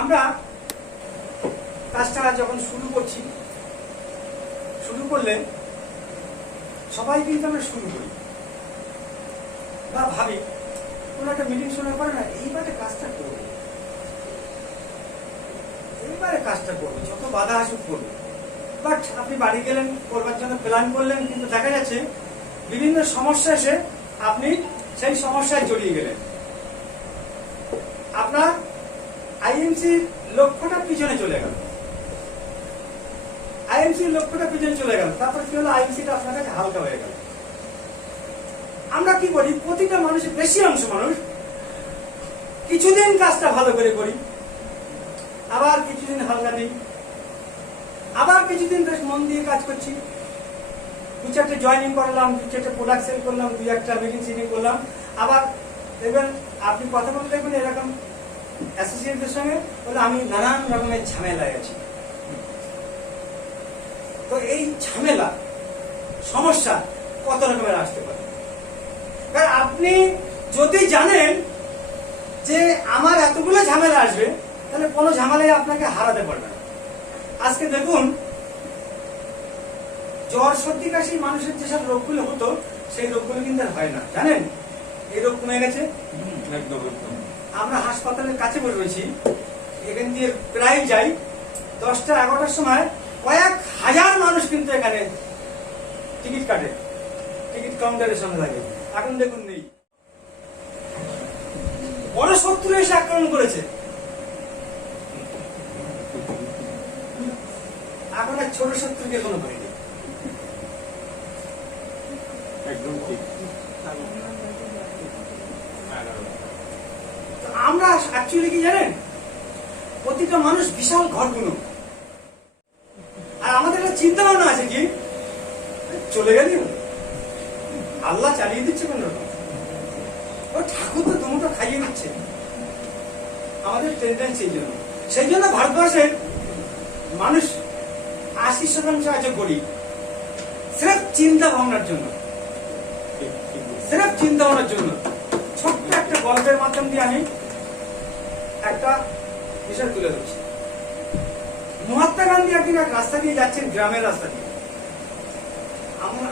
আমরা কাজটা যখন শুরু করলে সবাই কিন্তু আমরা শুরু করি বা ভাবি কোনো একটা মিটিং শোনার পরে না এইবারে কাজটা করবো যত বাধা আসুক করবো। বাট আপনি বাড়ি গেলেন, করবার জন্য প্ল্যান করলেন, কিন্তু দেখা যাচ্ছে বিভিন্ন সমস্যা এসে আপনি সেই সমস্যায় জড়িয়ে গেলেন। আপনার আইএমসির লক্ষ্যটা পিছনে চলে গেল, তারপর কি হলো, আইএমসিটা আপনার কাছে হালকা হয়ে গেল। আমরা কি করি, প্রতিটা মানুষের বেশি অংশ মানুষ কিছুদিন কাজটা ভালো করে করি, আবার কিছুদিন হালকা নেই, আবার কিছুদিন বেশ মন দিয়ে কাজ করছি, দু চারটে জয়েনিং করলাম, দু চারটে প্রোডাক্ট সেল করলাম, দুই একটা মিটিং সিটিং করলাম, আবার দেখবেন আপনি কথা বলতে দেখবেন এরকম অ্যাসোসিয়েটদের সঙ্গে বলে আমি নানান রকমের ঝামেলায় আছি। তো এই ঝামেলা সমস্যা কত রকমের আসতে পারে, কারণ আপনি যদি জানেন যে আমার এতগুলো ঝামেলা আসবে, তাহলে কোনো ঝামেলায় আপনাকে হারাতে পারবে না। আজকে দেখুন, জ্বর সর্দি কাশি মানুষের যেসব রোগগুলো হতো সেই রোগগুলো কিন্তু আর হয় না, জানেন? এই রোগ কমে গেছে। আমরা হাসপাতালের কাছে বসে রয়েছি, এখান দিয়ে প্রায় যাই 10টা 11টার সময় কয়েক হাজার মানুষ কিন্তু এখানে টিকিট কাটে, টিকিট কাউন্টারের সামনে লাগে। এখন দেখুন নেই, বড় শত্রু এসে আক্রমণ করেছে, এখন আর ছোট শত্রুকে কোনো ভয় নেই। আমরা অ্যাকচুয়ালি কি জানেন, প্রতিটা মানুষ বিশাল ঘরগুলো, আর আমাদের একটা চিন্তা ভাবনা আছে কি চলে গেলি আল্লাহ চালিয়ে দিচ্ছে কোন রকম, ও ঠাকুর তো দুটো খাইয়ে দিচ্ছে, আমাদের টেন্ডেন্সি সেই জন্য ভারতবর্ষের মানুষ 80% আজ করি সির্ফ চিন্তা ভাবনার জন্য, ছোট্ট একটা গল্পের মাধ্যম দিয়ে আমি একটা বিষয় তুলে ধরছি। মহাত্মা গান্ধী একদিন এক রাস্তা দিয়ে যাচ্ছেন, গ্রামের রাস্তা দিয়ে।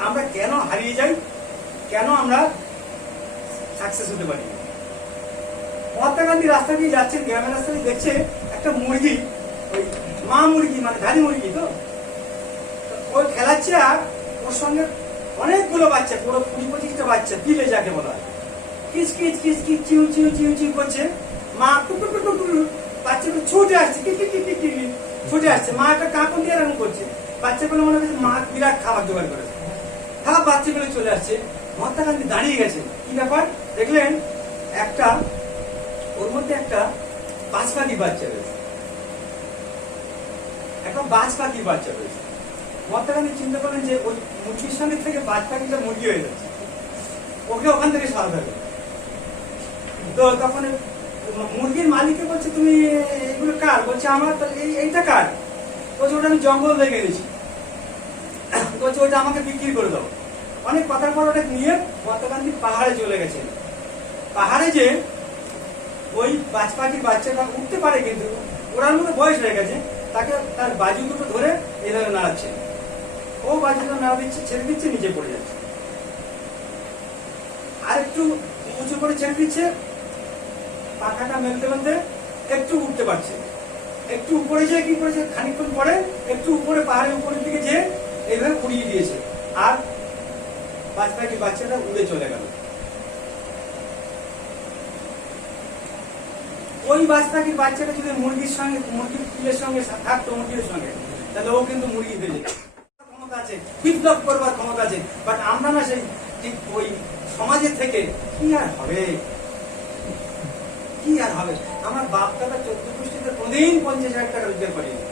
আমরা কেন হারিয়ে যাই, কেন আমরা সাকসেস হতে পারি? মহাত্মা গান্ধী রাস্তা দিয়ে যাচ্ছেন, গ্রামের রাস্তা দিয়ে দেখছে একটা মুরগি, ওই মা মুরগি মানে ধানি মুরগি, তো ওই খেলাচ্ছে, আর ওর সঙ্গে অনেকগুলো বাচ্চা, পুরো 20-25টা বাচ্চা, পিলে যাকে বলা হয়, কিচ কিচ কিচ কিচ চিউ চিউ চিউ চিউ করছে। মা বাচ্চাগুলো ছুটে আসছে, ছুটে আসছে, মা একটা কাঁকন দিয়ে এরকম করছে, বাচ্চাগুলো মনে করছে মা বিরাট খাবার জোগাড় করেছে, বাচ্চাগুলো চলে আসছে। মহাত্মা গান্ধী দাঁড়িয়ে গেছেন, কি ব্যাপার দেখলেন, ওর মধ্যে একটা বাজ পাখির বাচ্চা রয়েছে, মহাত্মা গান্ধী চিন্তা করলেন যে ওই মুরগির সঙ্গে থেকে বাজ পাখিটা মুরগি হয়ে যাচ্ছে, ওকে ওখান থেকে সরাতে হবে। তো তখন মুরগির মালিককে বলছে তুমি এগুলো কার? বলছে আমার। এইটা কার? বলছে ওটা আমি জঙ্গল থেকে এনেছি, বলছে ওটা আমাকে বিক্রি করে দাও। অনেক কথার পর ওটা নিয়ে মহাত্মা গান্ধী পাহাড়ে চলে গেছেন। পাহাড়ে যে ওই বাজ পাখির বাচ্চাটা উঠতে পারে, কিন্তু ওরার মধ্যে বয়স হয়ে গেছে, তাকে তার বাজু দুটো ধরে এইভাবে নাড়াচ্ছে, ও বাজুটা নাড়া দিচ্ছে, ছেড়ে দিচ্ছে, নিচে পড়ে যাচ্ছে, আর একটু উঁচু করে ছেড়ে দিচ্ছে, পাখাটা মেলতে মেলতে একটু উঠতে পারছে, একটু উপরে যেয়ে কি করেছে, খানিকক্ষণ পরে একটু উপরে পাহাড়ের উপরের দিকে যেয়ে এইভাবে উড়িয়ে দিয়েছে, আর বাজ পাখির বাচ্চাটা উড়ে চলে গেল। ওই বাজ পাখির বাচ্চাটা যদি মুরগির পিলের সঙ্গে থাকতো, মুরগির সঙ্গে, তাহলে ও কিন্তু মুরগি হয়ে যেত, ক্ষমতা আছে, বিপ্লব করবার ক্ষমতা আছে। বাট আমরা না, সেই ঠিক ওই সমাজের থেকে কি আর হবে, আমার বাপ দাদা 14 গোষ্ঠীতে কোনদিন 50,000 টাকা রোজগার করেনি,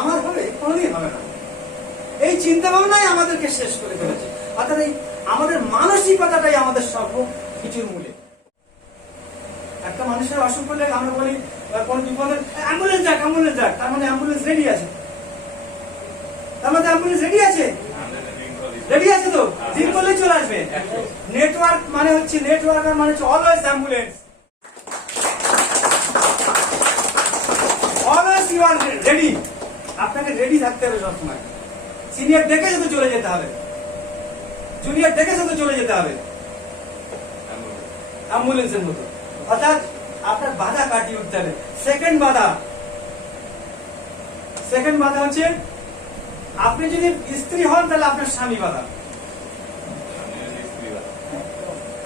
আমার হবে? কোনদিন হবে না। এই চিন্তা ভাবনাই আমাদেরকে শেষ করে ফেলেছে। অর্থাৎ এই আমাদের মানসিকতাটাই আমাদের সর্ব কিছুর মূলে। একটা মানুষের অসুখ করলে আমরা বলি কোন বিপদে অ্যাম্বুলেন্স যাক, তার মানে অ্যাম্বুলেন্স রেডি আছে, রেডি আছে তো, রিং করলে চলে আসবে। নেটওয়ার্ক মানে হচ্ছে অলওয়েজ অ্যাম্বুলেন্স। রেডি, আপনাকে রেডি থাকতে হবে সবসময়। সিনিয়র ডেকে শুধু চলে যেতে হবে, জুনিয়র ডেকে শুধু চলে যেতে হবে অ্যাম্বুলেন্সের মতো। অর্থাৎ আপনার বাধা কাটিয়ে উঠতে হবে। সেকেন্ড বাধা হচ্ছে আপনি যদি স্ত্রী হন তাহলে আপনার স্বামী বাধা,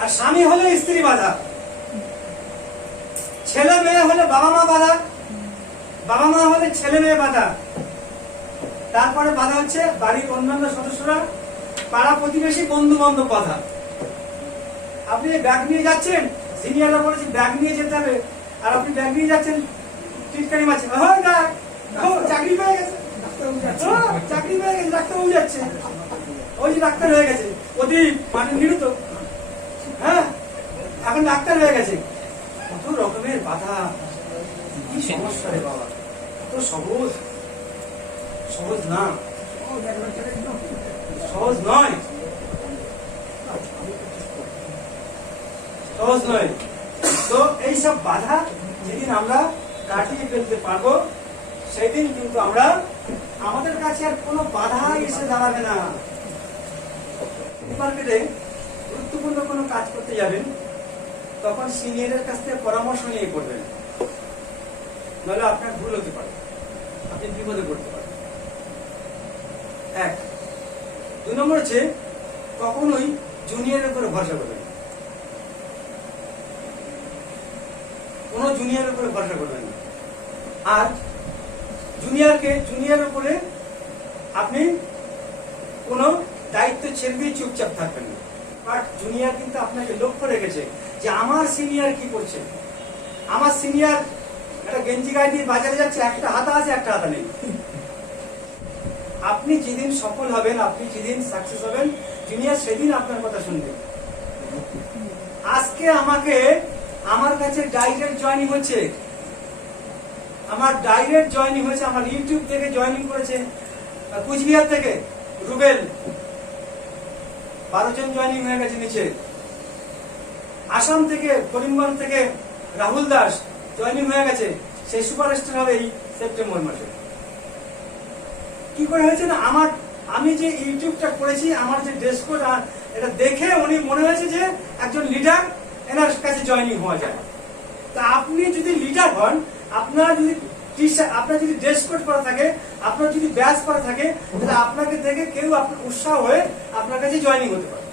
আর স্বামী হলে স্ত্রী বাধা, ছেলে মেয়ে হলে বাবা মা বাধা, বাবা মা হলে ছেলে মেয়ে বাধা, তারপরে বাধা হচ্ছে বাড়ির অন্যান্য সদস্যরা, পাড়া প্রতিবেশী, বন্ধু বান্ধব বাধা। আপনি ব্যাগ নিয়ে যাচ্ছেন, সিনিয়ররা বলেছে ব্যাগ নিয়ে যেতে হবে, আর আপনি ব্যাগ নিয়ে যাচ্ছেন, টিটকারি মারছে, চাকরি পেয়ে গেছে, চাকরি পেয়ে গেছে, ডাক্তারবাবু যাচ্ছে, ওই যে ডাক্তার হয়ে গেছে, প্রদীপ মানে নিরুত, হ্যাঁ এখন ডাক্তার হয়ে গেছে। কত রকমের বাধা, কি সমস্যা রে বাবা, তো সহজ না, সহজ নয়, সহজ নয়। তো এইসব বাধা যেদিন আমরা কাটিয়ে ফেলতে পারবো, সেদিন কিন্তু আমরা, আমাদের কাছে আর কোনো বাধা এসে দাঁড়াবে না। মার্কেটে গুরুত্বপূর্ণ কোনো কাজ করতে যাবেন, তখন সিনিয়রের কাছ থেকে পরামর্শ নিয়ে করবেন, নাহলে আপনার ভুল হতে পারে, আপনি বিপদে পড়তে পারেন। 1 2 নম্বর হচ্ছে কখনোই জুনিয়রের উপরে ভরসা করবেন, কোন জুনিয়রের উপরে ভরসা করবেন না। আর জুনিয়রের উপরে আপনি কোন দায়িত্ব ছেড়ে দিয়ে চুপচাপ থাকবেন না। বাট জুনিয়র কিন্তু আপনাকে লক্ষ্য রেখেছে যে আমার সিনিয়র কি করছে, আমার সিনিয়র একটা গেঞ্জি গায়ে দিয়ে বাজারে যাচ্ছে, একটা হাতা আছে একটা হাতা নেই। আপনি যেদিন সফল হবেন, আপনি যেদিন সাকসেস হবেন, জুনিয়র সেদিন আপনার কথা শুনবে। আজকে আমার কাছে ডাইরেক্ট জয়েনিং হচ্ছে, আমার ইউটিউব থেকে জয়েনিং করেছে, কুচবিহার থেকে রুবেল 12 জন জয়েনিং হয়ে গেছে নিচে, আসাম থেকে, করিমগঞ্জ থেকে রাহুল দাস জয়েনিং হয়ে গেছে, সেই সুপারস্টার হবে এই সেপ্টেম্বর মাসে। কি করে হয়েছে না, আমি যে ইউটিউবটা করেছি, আমার যে ড্রেস কোড, এটা দেখে উনি মনে হয়েছে যে একজন লিডার, এনার কাছে জয়েনিং হওয়া যায়। তা আপনি যদি লিডার হন, আপনার যদি ড্রেস কোড করা থাকে, আপনার যদি ব্যাচ করা থাকে, তাহলে আপনাকে দেখে কেউ আপনার উৎসাহ হয়ে আপনার কাছে জয়েনিং হতে পারে।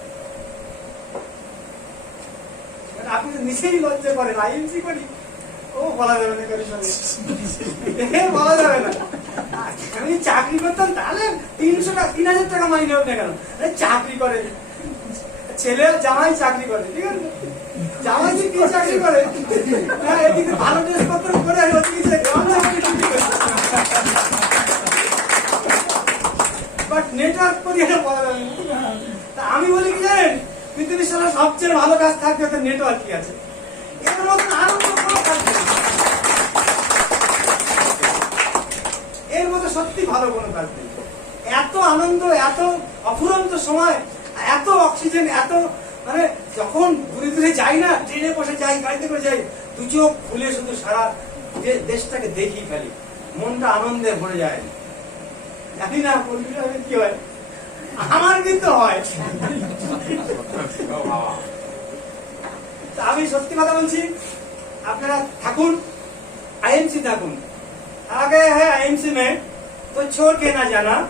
আপনি তো নিজেই লজ্জা করেন, আইএমসি করি, ও বলা যাবে না, বলা যাবে না। আমি চাকরি করতাম তাহলে 3,000 টাকা মাইনে হোক না কেন, চাকরি করে ছেলে, জামাই চাকরি করে, ঠিক আছে, জামাই কি চাকরি করে, এদিকে ভালো ড্রেস পত্র করে, বাট নেটওয়ার্ক করি, এটা বলা যাবে না। তা আমি বলি কি জানেন, পৃথিবীর সারা সবচেয়ে ভালো কাজ থাকবে ওদের নেটওয়ার্ক কি আছে, এর মতন আনন্দ কোনো কাজ নেই, এর মতো সত্যি ভালো কোনো কাজ নেই। এত আনন্দ, এত অফুরন্ত সময়, এত অক্সিজেন, এত মানে যখন দূরে দূরে যাই না, ট্রেনে বসে যাই, গাড়িতে করে যাই, 2 চোখ খুলে শুধু সারা দেশটাকে দেখি ফেলি, মনটা আনন্দে ভরে যায়। জানি না কি হয়, আমার কিন্তু হয়। আমি সত্যি কথা বলছি, আপনারা থাকুন, आईएमसी থাকুন। आ गए हैं आईएमसी में तो छोड़ के ना जाना,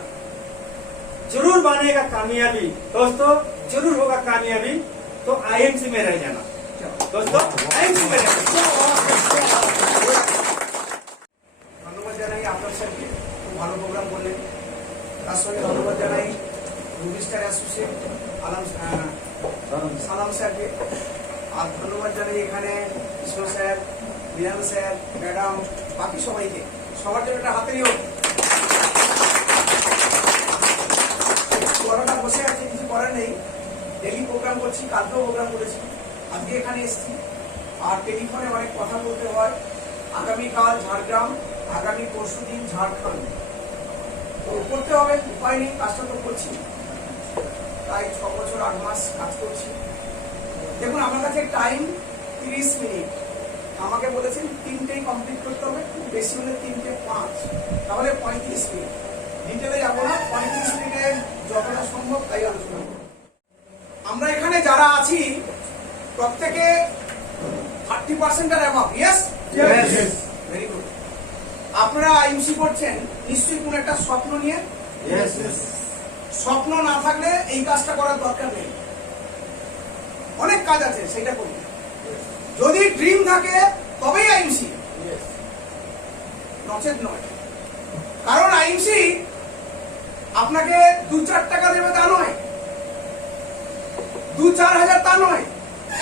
जरूर बनेगा कामयाबी दोस्तों, जरूर होगा कामयाबी, तो आईएमसी में रह जाना दोस्तों, आईएमसी में रह जाना। ধন্যবাদ জানাই আপনার স্যারকে, খুব ভালো প্রোগ্রাম করলেন। তার সঙ্গে ধন্যবাদ জানাই রুবি স্টার অ্যাসোসিয়েট সালাম স্যারকে, আর ধন্যবাদ জানাই এখানে কৃষ্ণ স্যার, বিধান স্যার, ম্যাডাম, বাকি সবাইকে। সবার জন্য একটা হাতে নিও। করোনা বসে আছে, কিছু করার নেই, ডেলি প্রোগ্রাম করছি, কালকেও প্রোগ্রাম করেছি, আজকে এখানে এসেছি। আর টেলিফোনে অনেক কথা বলতে হয়। আগামীকাল ঝাড়গ্রাম, আগামী পরশুদিন ঝাড়খণ্ড, তো করতে হবে, উপায় নেই, কাজটা তো করছি। তাই 6 বছর 8 মাস কাজ করছি। দেখুন আমার কাছে টাইম 30 মিনিট, আমাকে বলেছেন তিনটেই কমপ্লিট করতে হবে, খুব বেশি হলে 3-5, তাহলে 35 মিনিট। ডিটেলে যাবো না, 35 মিনিটে যতটা সম্ভব তাই আলোচনা করব। আমরা এখানে যারা আছি প্রত্যেকে 30% আর অ্যাবাভ। Yes, very good. আপনারা আইএমসি করছেন নিশ্চয়ই কোন একটা স্বপ্ন নিয়ে। স্বপ্ন না থাকলে এই কাজটা করার দরকার নেই, অনেক কাজ আছে সেটা করুন। যদি ড্রিম থাকে তবেই আইএমসি, নচেত নয়। কারণ আইএমসি আপনাকে 2-4 টাকা দেবে তা নয়, 2-4 হাজার তা নয়,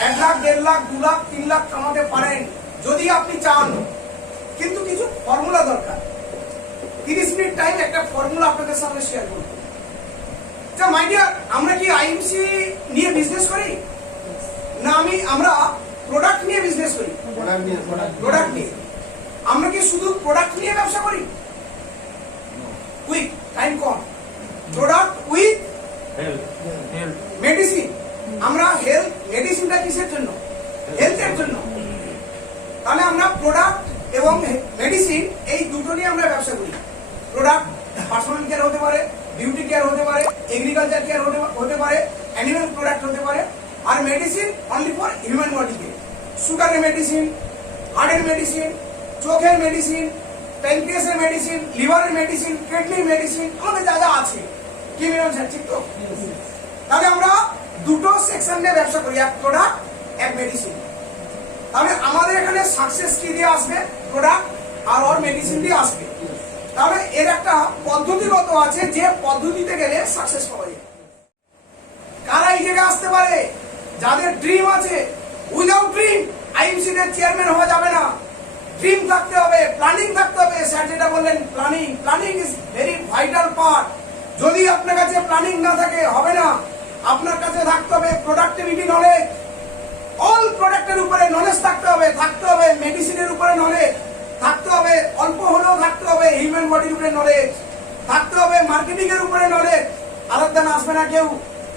1 লাখ, 1.5 লাখ, 2 লাখ, 3 লাখ কামাতে পারেন যদি আপনি চান। কিন্তু কিছু ফর্মুলা দরকার। 30 মিনিট টাইম একটা ফর্মুলা আপনাদের সামনে শেয়ার করব। আচ্ছা মাই ডিয়ার, আমরা কি আইএমসি নিয়ে বিজনেস করি না আমরা প্রোডাক্ট নিয়ে বিজনেস করি? প্রোডাক্ট নিয়ে। আমরা কি শুধু প্রোডাক্ট নিয়ে ব্যবসা করি? Quick, time com. Product with medicine. আমরা হেলথ, মেডিসিনটা কিসের জন্য? হেলথের জন্য। তাহলে আমরা প্রোডাক্ট এবং মেডিসিন এই দুটো নিয়ে আমরা ব্যবসা করি। প্রোডাক্ট পার্সোনাল কেয়ার হতে পারে, বিউটি কেয়ার হতে পারে, এগ্রিকালচার কেয়ার হতে পারে, অ্যানিমাল প্রোডাক্ট হতে পারে, আর মেডিসিন অনলি ফর হিউম্যান বডিকে। সুগারের মেডিসিন, হার্টের মেডিসিন, চোখের মেডিসিন, প্যানক্রিয়াসের মেডিসিন, লিভারের মেডিসিন, কিডনির মেডিসিন, আমাদের যা যা আছে। কি মেরন স্যার, ঠিক তো? তাহলে আমরা দুটো সেকশন নিয়ে ব্যবসা করি, এক প্রোডাক্ট, এক মেডিসিন। তাহলে আমাদের এখানে সাকসেস কি দিয়ে আসবে? প্রোডাক্ট আর ওর মেডিসিন দিয়ে আসবে। তাহলে এর একটা পদ্ধতিগত আছে যে পদ্ধতিতে গেলে সাকসেস পাওয়া যায়। কারা এই জায়গায় আসতে পারে? যাদের ড্রিম আছে। উইদাউট ড্রিম আইএমসি তে চেয়ারম্যান হওয়া যাবে না। ড্রিম থাকতে হবে, প্ল্যানিং থাকতে হবে। স্যার যেটা বললেন planning, planning is very vital part. যদি আপনার কাছে প্ল্যানিং না থাকে হবে না। আপনার কাছে থাকতে হবে প্রোডাক্টিভিটি নলেজ, অল প্রোডাক্টের উপরে নলেজ থাকতে হবে, মেডিসিনের উপরে নলেজ থাকতে হবে, অল্প হলেও থাকতে হবে হিউম্যান বডির উপরে নলেজ থাকতে হবে, মার্কেটিং এর উপরে নলেজ। আলাদা আসবে না কেউ।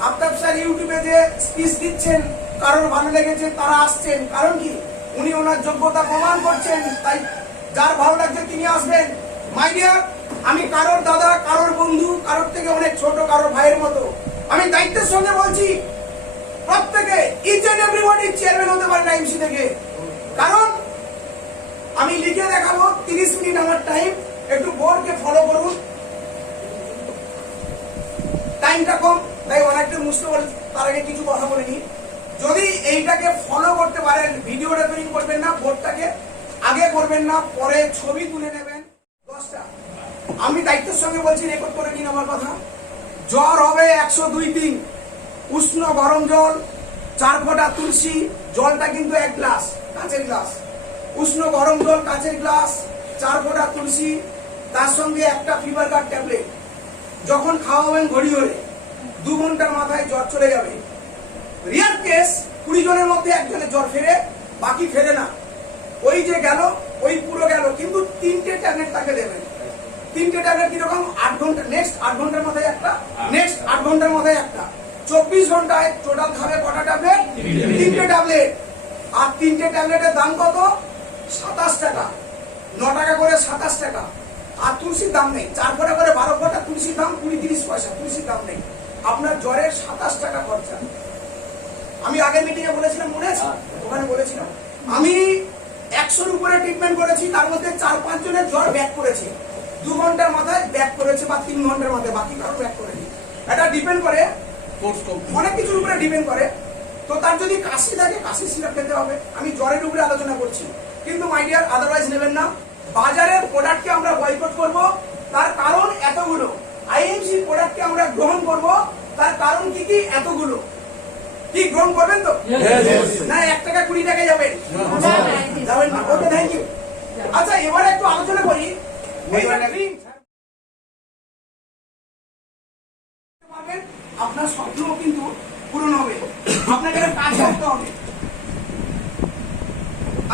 আফতাব স্যার ইউটিউবে যে স্পিচ দিচ্ছেন, কারোর ভালো লেগেছে তারা আসছেন, কারণ কি উনি ওনার যোগ্যতা প্রমাণ করছেন, তাই যার ভালো লাগছে তিনি আসবেন। মাই ডিয়ার, আমি কারোর দাদা, কারোর বন্ধু, কারোর থেকে অনেক ছোট, কারোর ভাইয়ের মতো। আমি দায়িত্বের সঙ্গে বলছি প্রত্যেকে ইচ এন্ড এভরিবডি চেয়ারম্যান হতে পারে আইএমসি থেকে। কারণ আমি লিখে দেখাবো, 30 মিনিট আমার টাইম, একটু বোর্ডকে ফলো করুন। টাইমটা কম, তাই অনেকটা মুছতে বলে, তার আগে কিছু কথা বলে নি। যদি এইটাকে ফলো করতে পারেন, ভিডিও রেকর্ডিং করবেন না, বোর্ডটাকে আগে করবেন না, পরে ছবি তুলে নেবেন 10টা। আমি দায়িত্বের সঙ্গে বলছি, রেকর্ড করে নিন আমার কথা। জ্বর হবে 102 দিন, উষ্ণ গরম জল, 4 ফোঁটা তুলসী, জলটা কিন্তু 1 গ্লাস, কাঁচের গ্লাস। উষ্ণ গরম জল, কাঁচের গ্লাস, 4 ফোঁটা তুলসী, তার সঙ্গে একটা ফিভার গার্ড ট্যাবলেট। যখন খাওয়াবেন ঘড়ি ধরে 2 ঘন্টার মাথায় জ্বর চলে যাবে। রিয়ার কেস 20 জনের মধ্যে একজনের জ্বর ফেরে, বাকি ফেরে না। ওই যে গেল, ওই পুরো গেল। কিন্তু 3টে ট্যাবলেট তাকে দেবেন। 3টে ট্যাবলেট কিরকম? 8 ঘন্টা, নেক্সট 8 ঘন্টার মাথায় একটা, নেক্সট 8 ঘন্টার মাথায় একটা, 24 ঘন্টায় টোটাল খাবে কটা ট্যাবলেট? 3টে ট্যাবলেট। আর 3টে ট্যাবলেটের দাম কত? 27 টাকা। 9 টাকা করে 27 টাকা। আর তুলসীর দাম নেই। 4 ফোঁটা করে 12 ফোঁটা তুলসীর দাম 20-30 পয়সা। তুলসীর দাম নেই। আপনার জ্বরের 27 টাকা খরচা। আমি আগের মিটিং এ বলেছিলাম, মনে আছে? ওখানে বলেছিলাম আমি 100-র উপরে ট্রিটমেন্ট করেছি, তার মধ্যে 4-5 জনের জ্বর ব্যাক করেছে। 2 ঘন্টার মাথায় ব্যাক করেছে বা 3 ঘন্টার মাথায়, বাকি কারো ব্যাক করেনি। এটা ডিপেন্ড করে অনেক কিছুর উপরে ডিপেন্ড করে। তো তার যদি কাশি থাকে, কাশি সিরাপ খেতে হবে। আমি জ্বরের উপরে আলোচনা করছি, কিন্তু মাই ডিয়ার আদারওয়াইজ নেবেন না। বাজারের প্রোডাক্টকে আমরা বয়কট করব, তার কারণ এতগুলো। আইএমসি প্রোডাক্টকে আমরা গ্রহণ করব, তার কারণ কি কি? এতগুলো। কি গ্রহণ করবেন তো? না 1 টাকা 20 টাকা যাবেন? যাবেন না। ওকে, থ্যাংক ইউ। আচ্ছা, এবারে একটু আলোচনা করি। আপনার স্বপ্ন কিন্তু পূরণ হবে। আপনাকে কাজ করতে হবে।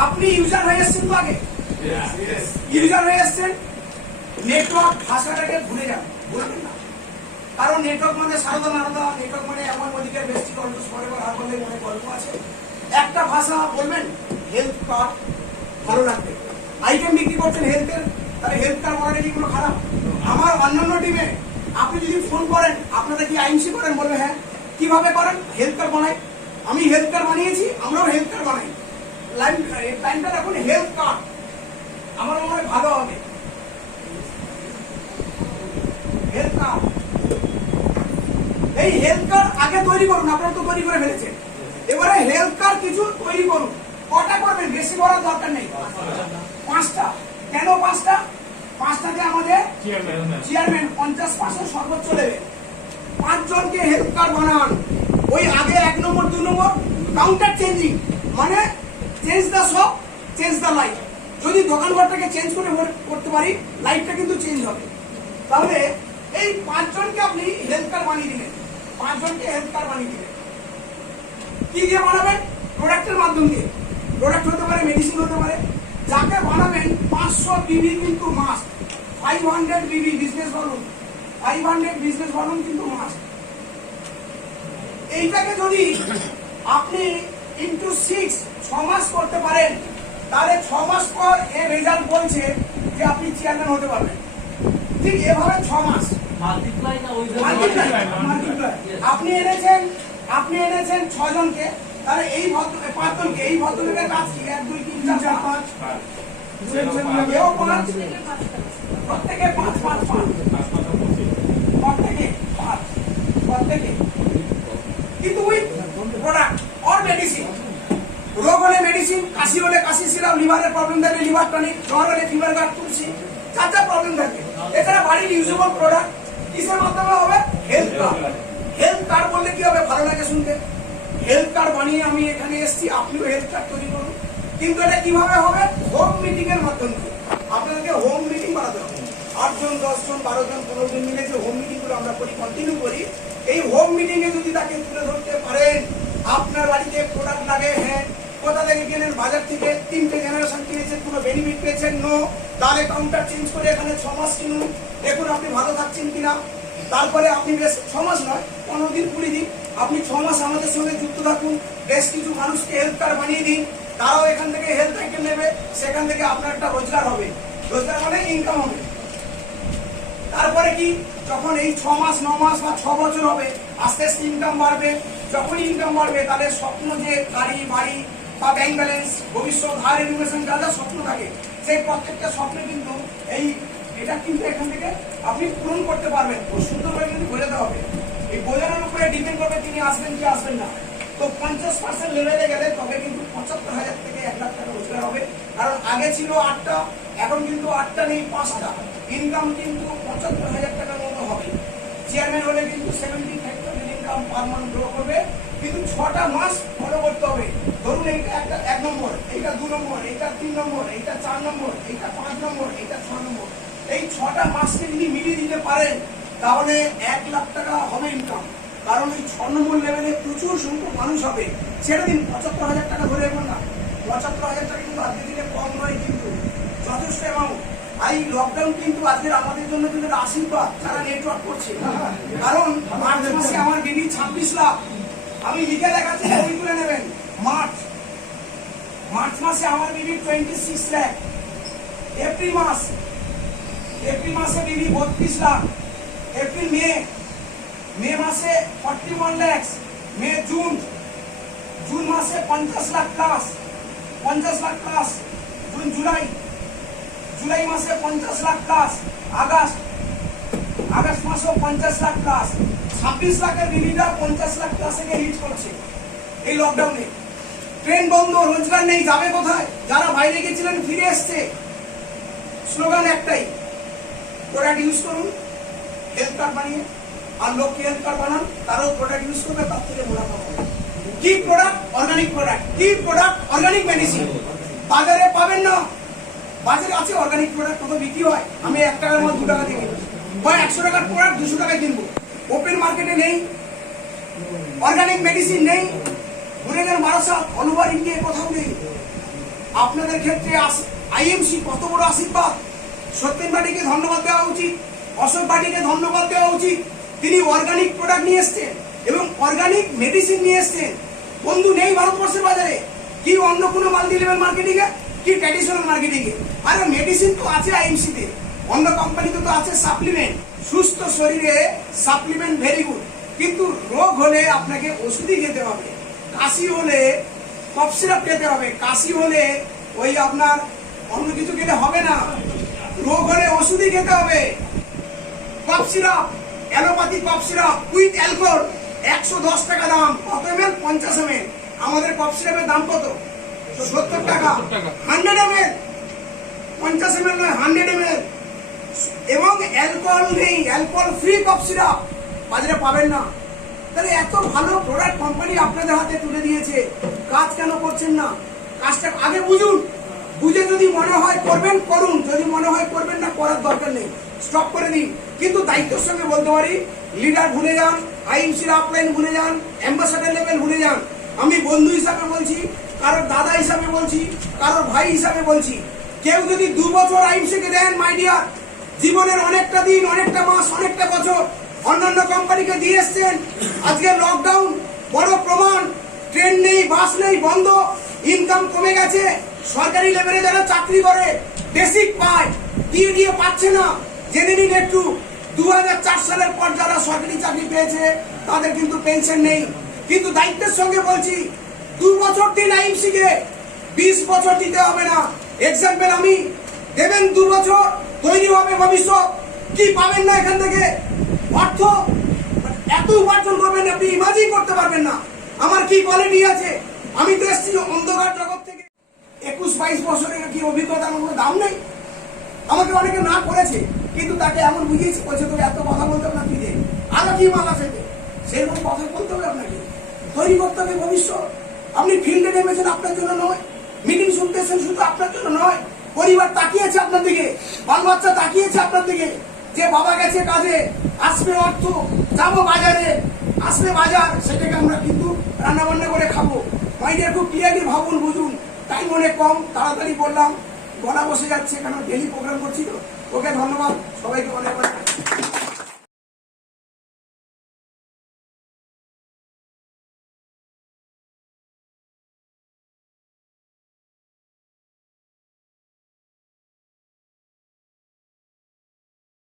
আপনি ইউজার হয়ে এসছেন তো আগে? ইউজার হয়ে এসছেন। নেটওয়ার্ক ভাষাটাকে ভুলে যান, বলবেন না। কারণ নেটওয়ার্ক মানে সারদা নারদা, নেটওয়ার্ক মানে এমন অধিকার বেশি গল্প, সরে আর বলে মনে গল্প আছে। একটা ভাষা বলবেন, হেলথ কার্ড, ভালো লাগবে। আইটেম বিক্রি করছেন হেলথের, তাহলে হেলথ কার্ড বানালে কি কোনো খারাপ? আমার অন্যান্য টিমে আপনি যদি ফোন করেন, আপনারা কি আইএমসি করেন? বলবে হ্যাঁ। কিভাবে করেন? হেলথ কার্ড বানাই। আমি হেলথ কার্ড বানিয়েছি, আমরাও হেলথ কার্ড বানাই। লাইনটা রাখুন হেলথ কার্ড, আমার মনে হয় ভালো হবে। হেলথ কার্ড, এই হেলথ কার্ড আগে তৈরি করুন, আপনারা তো তৈরি করে ফেলেছেন। এবারে হেলথ কার্ড কিছু তৈরি করুন। কটা করবেন? বেশি করার দরকার নেই, 5টা। কেন 5টা? 5টাতে আমাদের চেয়ারম্যান 50% সর্বোচ্চ দেবে। 5 জনকে হেলথ কার্ড বানান। ওই আগে 1 নম্বর 2 নম্বর কাউন্টার চেঞ্জিং, মানে change the shop change the light. যদি দোকানঘরটাকে চেঞ্জ করে করতে পারি, লাইটটা কিন্তু চেঞ্জ হবে। তাহলে এই 5 জনকে আপনি হেলথ কার্ড বানিয়ে দিলেন। 5 জনকে হেলথ কার্ড বানিয়ে দিলেন। কি দিয়ে বানাবেন? প্রোডাক্টের মাধ্যম দিয়ে। প্রোডাক্ট হতে পারে, মেডিসিন হতে পারে। যাকে বানাবেন 500 বিবি কিন্তু মাস্ট, 500 বিবি বিজনেস বলুন, 500 বিজনেস বলুন কিন্তু মাস্ট। এইটাকে যদি আপনি ইনটু 6 মাস করতে পারেন, তাহলে 6 মাস পর এর রেজাল্ট বলছে যে আপনি চেয়ারম্যান হতে পারবেন। ঠিক এভাবে 6 মাস মাল্টিপ্লাই না ওই মাল্টিপ্লাই। আপনি এনেছেন 6 জনকে, তাহলে এই 5 জনকে, এই ভদ্রলোকের কাজ কি? 1 2 3 4 5, এও 5, প্রত্যেকে 5 5 5, প্রত্যেকে 5, প্রত্যেকে। কিন্তু ওই প্রোডাক্ট অর মেডিসিন, রোগ হলে মেডিসিন, কাশি হলে কাশি সিরাপ, লিভারের প্রবলেম থাকলে লিভার টনিক, জ্বর হলে ফিভার গার্ড, তুলসী, যার যা প্রবলেম থাকে। এছাড়া বাড়ির ইউজেবল প্রোডাক্ট কিসের মাধ্যমে হবে? Health card. হেলথ কার্ড বললে কি হবে? ভালো লাগে শুনতে। হেলথ কার্ড বানিয়ে আমি এখানে এসেছি, আপনিও হেলথ কার্ড তৈরি করুন। কিন্তু এটা কিভাবে হবে? হোম মিটিং এর মাধ্যমে। আপনাদেরকে হোম মিটিং বানাতে হবে। 8 জন 10 জন 12 জন 15 জন মিলে যে হোম মিটিং গুলো আমরা করি, কন্টিনিউ করি, এই হোম মিটিং এ যদি তাকে তুলে ধরতে পারেন, আপনার বাড়িতে প্রোডাক্ট লাগে, হ্যাঁ, কোথা থেকে কেনেন? বাজার থেকে। 3টে জেনারেশন কিনেছেন, কোনো বেনিফিট পেয়েছেন? নো। তাহলে কাউন্টার চেঞ্জ করে এখানে 6 মাস কিনুন, দেখুন আপনি ভালো থাকছেন কিনা। তারপরে আপনি বেশ 6 মাস নয়, 15 দিন 20 দিন আপনি 6 মাস আমাদের সঙ্গে যুক্ত থাকুন। বেশ কিছু মানুষকে হেলথ কার্ড বানিয়ে দিন, তারাও এখান থেকে হেলথ আইটেম নেবে, সেখান থেকে আপনার একটা রোজগার হবে। রোজগার মানে ইনকাম হবে। তারপরে কি? যখন এই 6 মাস 9 মাস বা 6 বছর হবে, আস্তে আস্তে ইনকাম বাড়বে। যখন ইনকাম বাড়বে, তাহলে স্বপ্ন যে গাড়ি বাড়ি বা ব্যাংক ব্যালেন্স, ভবিষ্যৎ হায়ার এডুকেশন, যা যা স্বপ্ন থাকে, সেই প্রত্যেকটা স্বপ্নে কিন্তু এটা কিন্তু এখান থেকে আপনি পূরণ করতে পারবেন। খুব সুন্দরভাবে কিন্তু বোঝাতে হবে। এই বোঝানোর উপরে ডিপেন্ড করবে তিনি আসবেন কি আসবেন না। তো 50% লেভেলে গেলে তবে কিন্তু 75,000 থেকে 1 লাখ টাকা রোজগার হবে। কারণ আগে ছিল 8টা, এখন কিন্তু 8টা নেই, 5টা। ইনকাম কিন্তু 75,000 টাকার মতো হবে। চেয়ারম্যান হলে কিন্তু 75,000 ইনকাম পার মান্থ গ্রো করবে। কিন্তু 6টা মাস ফলো করতে হবে। ধরুন এইটা একটা 1 নম্বর, এইটা 2 নম্বর, এইটা 3 নম্বর, এইটা 4 নম্বর, এইটা 5 নম্বর, এইটা 6 নম্বর। এই 6টা মাসকে যদি মিলিয়ে দিতে পারেন, তাহলে 1 লাখ টাকা হবে ইনকাম। কারণ এই 6 নম্বর লেভেলে প্রচুর সংখ্যক মানুষ হবে। সেটা দিন 75,000 টাকা ধরে এখন না, 75,000 টাকা কিন্তু আজকের দিনে কম নয়, কিন্তু যথেষ্ট অ্যামাউন্ট। এই লকডাউন কিন্তু আজকের আমাদের জন্য কিন্তু একটা আশীর্বাদ, যারা নেটওয়ার্ক করছে। কারণ মার্চ মাসে আমার বিবি 26 লাখ, আমি লিখে দেখাচ্ছি, ছবি তুলে নেবেন। মার্চ মাসে আমার বিবি 26 লাখ। এপ্রিল মাসে বিবি 32 লাখ। এপ্রিল মে মাসে 41 লাখ। মে জুন মাসে 50 লাখ প্লাস, 50 লাখ প্লাস। জুলাই মাসে 50 লাখ প্লাস। আগস্ট মাসেও 50 লাখ প্লাস। 26 লাখের বিবিটা 50 লাখ প্লাসে হিট করছে এই লকডাউনে। ট্রেন বন্ধ, রোজগার নেই, যাবে কোথায়? যারা বাইরে গেছিলেন ফিরে এসছে। স্লোগান একটাই, প্রোডাক্ট ইউজ করুন হেলথ কার্ড বানিয়ে। আর লোককে হেলথ কার্ড বানান, তারাও প্রোডাক্ট ইউজ করবে, তার থেকে মুনাফা পাবে। কি প্রোডাক্ট? Organic product. কি প্রোডাক্ট? Organic medicine. বাজারে পাবেন না। বাজারে আছে অর্গানিক প্রোডাক্ট, কত বিক্রি হয়? আমি 1 টাকার মধ্যে 2 টাকা দিয়ে কিনবো, হয় 100 টাকার প্রোডাক্ট 200 টাকায় কিনবো। ওপেন মার্কেটে নেই, অর্গানিক মেডিসিন নেই। ঘুরে গেলেন বারাসাত, অল ওভার ইন্ডিয়া কোথাও নেই। আপনাদের ক্ষেত্রে আইএমসি কত বড় আশীর্বাদ। সত্যেন পাটিকে ধন্যবাদ দেওয়া উচিত, অশোক পাটিকে ধন্যবাদ দেওয়া উচিত। তিনি অর্গানিক প্রোডাক্ট নিয়ে এসছেন এবং অর্গানিক মেডিসিন নিয়ে এসছেন। বন্ধু নেই ভারতবর্ষের বাজারে। কি অন্য কোনো মাল্টি লেভেল মার্কেটিং এ কি ট্র্যাডিশনাল মার্কেটিং এ? আরে মেডিসিন তো আছে আইএমসি তে, অন্য কোম্পানিতে তো আছে সাপ্লিমেন্ট। সুস্থ শরীরে সাপ্লিমেন্ট ভেরি গুড, কিন্তু রোগ হলে আপনাকে ওষুধই খেতে হবে। কাশি হলে কফ সিরাপ খেতে হবে, কাশি হলে ওই আপনার অন্য কিছু খেলে হবে না, রোগ হলে ওষুধই খেতে হবে। Cough syrup, allopathy cough syrup with alcohol 110 টাকা দাম। কত এমএল? 50 এমএল। আমাদের কফ সিরাপের দাম কত? 70 টাকা। 100 এমএল, 50 এমএল নয়, 100 এমএল। এবং অ্যালকোহল নেই, অ্যালকোহল ফ্রি কফ সিরাপ বাজারে পাবেন না। তাহলে এত ভালো প্রোডাক্ট কোম্পানি আপনাদের হাতে তুলে দিয়েছে, কাজ কেন করছেন না? কাজটা আগে বুঝুন, বুঝে যদি মনে হয় করবেন করুন, যদি মনে হয় করবেন না, করার দরকার নেই, স্টপ করে দিন। কিন্তু দায়িত্বের সঙ্গে বলতে পারি, লিডার ভুলে যান, আইএমসির আপলাইন ভুলে যান, অ্যাম্বাসাডার লেভেল ভুলে যান। আমি বন্ধু হিসাবে বলছি, কারোর দাদা হিসাবে বলছি, কারোর ভাই হিসাবে বলছি, কেউ যদি 2 বছর আইএমসিকে দেন মাই ডিয়ার, জীবনের অনেকটা দিন, অনেকটা মাস, অনেকটা বছর অন্যান্য কোম্পানিকে দিয়ে এসছেন। আজকে লকডাউন বড় প্রমাণ, ট্রেন নেই, বাস নেই, বন্ধ, ইনকাম কমে গেছে। সরকারি লেভেলে যারা চাকরি করে বেসিক পায়, দিয়ে পাচ্ছে না। জেনে নিন একটু, 2004 সালের পর যারা সরকারি চাকরি পেয়েছে তাদের কিন্তু পেনশন নেই। কিন্তু দায়িত্বের সঙ্গে বলছি, 2 বছর দিন আইএমসিকে, 20 বছর দিতে হবে না। এক্সাম্পল আমি, দেবেন 2 বছর, তৈরি হবে ভবিষ্যৎ। কি পাবেন না এখান থেকে? অর্থ এত উপার্জন করবেন আপনি ইমাজিন করতে পারবেন না। আমার কি কোয়ালিটি আছে? আমি তো এসেছি অন্ধকার জগৎ থেকে। 21-22 বছরের কি অভিজ্ঞতা, আমার কোনো দাম নেই। আমাকে অনেকে না করেছে, কিন্তু তাকে এমন বুঝিয়েছে, বলছে তোকে এত কথা বলতে হবে না, তুই আরো কি মাল আছে, সেরকম কথা বলতে হবে আপনাকে। তৈরি করতে হবে ভবিষ্যৎ। আপনি ফিল্ডে নেমেছেন আপনার জন্য নয়, মিটিং শুনতেছেন শুধু আপনার জন্য নয়, পরিবার তাকিয়েছে আপনার দিকে, বাল বাচ্চা তাকিয়েছে আপনার দিকে, যে বাবা গেছে কাজে, আসবে অর্থ, যাবো বাজারে, আসবে বাজার, সেটাকে আমরা কিন্তু রান্না বান্না করে খাবো। মাইন্ডে খুব ক্লিয়ারলি ভাবুন, বুঝুন। টাইম অনেক কম, তাড়াতাড়ি বললাম, গলা বসে যাচ্ছে, কারণ ডেলি প্রোগ্রাম করছি তো। ওকে, ধন্যবাদ সবাইকে, অনেক অনেক।